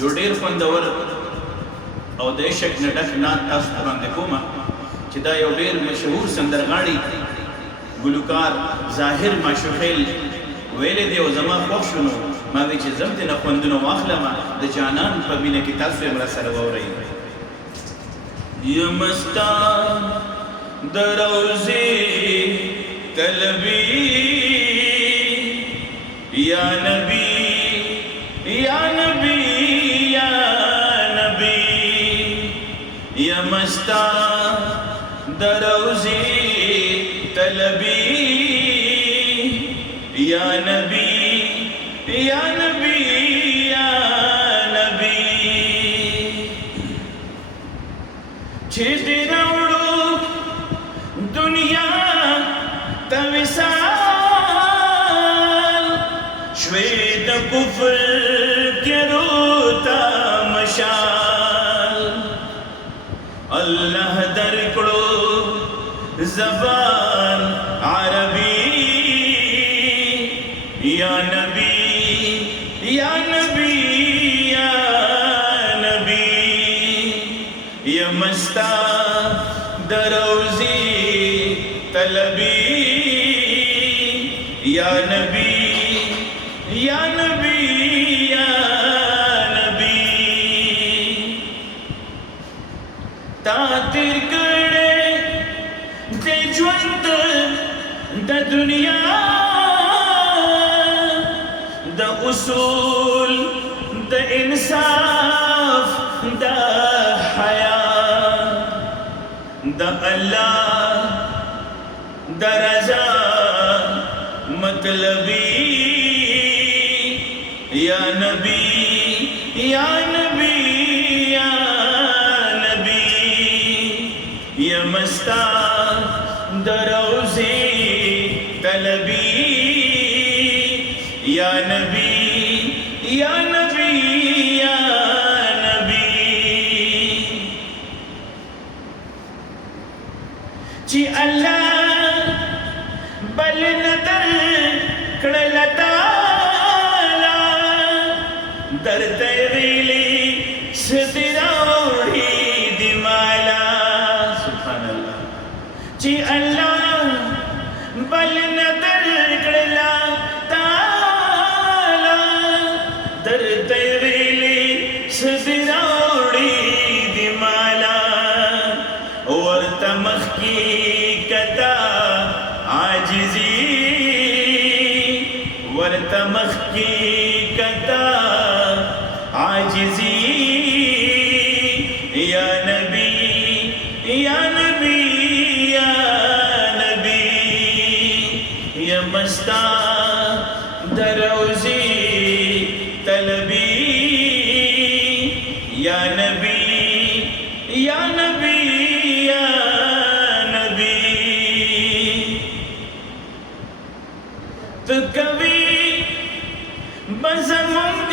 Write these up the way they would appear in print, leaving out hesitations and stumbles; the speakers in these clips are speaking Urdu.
یو ډېر خوندور او د عشق نه ډک نعت تاسو ته وړاندې کومه چې دا یو ډېر مشهور سندرغاړي ګلوکار ظاهر ماشوخیل ویلې دی او زما خوښ شو نو ما وی چې زم ترې نه خوندونه واخلمه د جانان په مینه کې تاسو یې راسره واورئ. یم ستا د روضې طلبي یا نبی یا نبی یا نبی یم ستا د روضې طلبي یا نبی یا نبی یا نبی چې دې راوړو دنیا ته وصال شوې د کفر تیرو ته مشال الله درکړو زبان عربي یا نبی یا نبی یا نبی یم ستا د روضې طلبي یا نبی یا نبی یا نبی تا تیر کړې د ژوند د دنیا د اصول د انصاف د حیا د الله د رضا مطلبی یا نبی یا نبی یا نبی یم ستا د روضې طلبي یا نبی یا نبی یا نبی چې الله بل ندر کړل تعالی درته ویلي ستراوړي دی مالا سبحان الله چې الله بل ندر کړل درته ویلي ستراوړي دی مالا ورته مخکې کتا عاجزي ورته مخکې کتا عاجزي یا نبی یا نبی یا نبی یم ستا د روضې طلبي یا نبی یا نبی یا نبی تو کبھی بزمونگ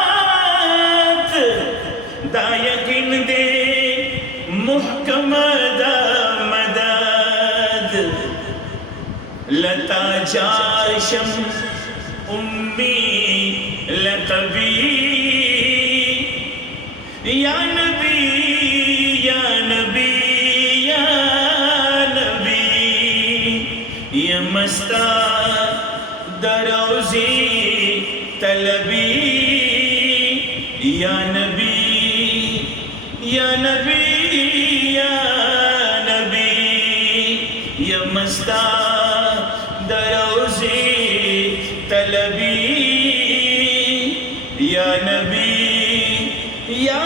شفاعت دا یقین دے محکم دا مدد لتا جاشم امی لقبی یا نبی یا نبی یا نبی یم ستا د روضې طلبي یا نبی یا نبی یا نبی یم ستا د روضې طلبي یا نبی یا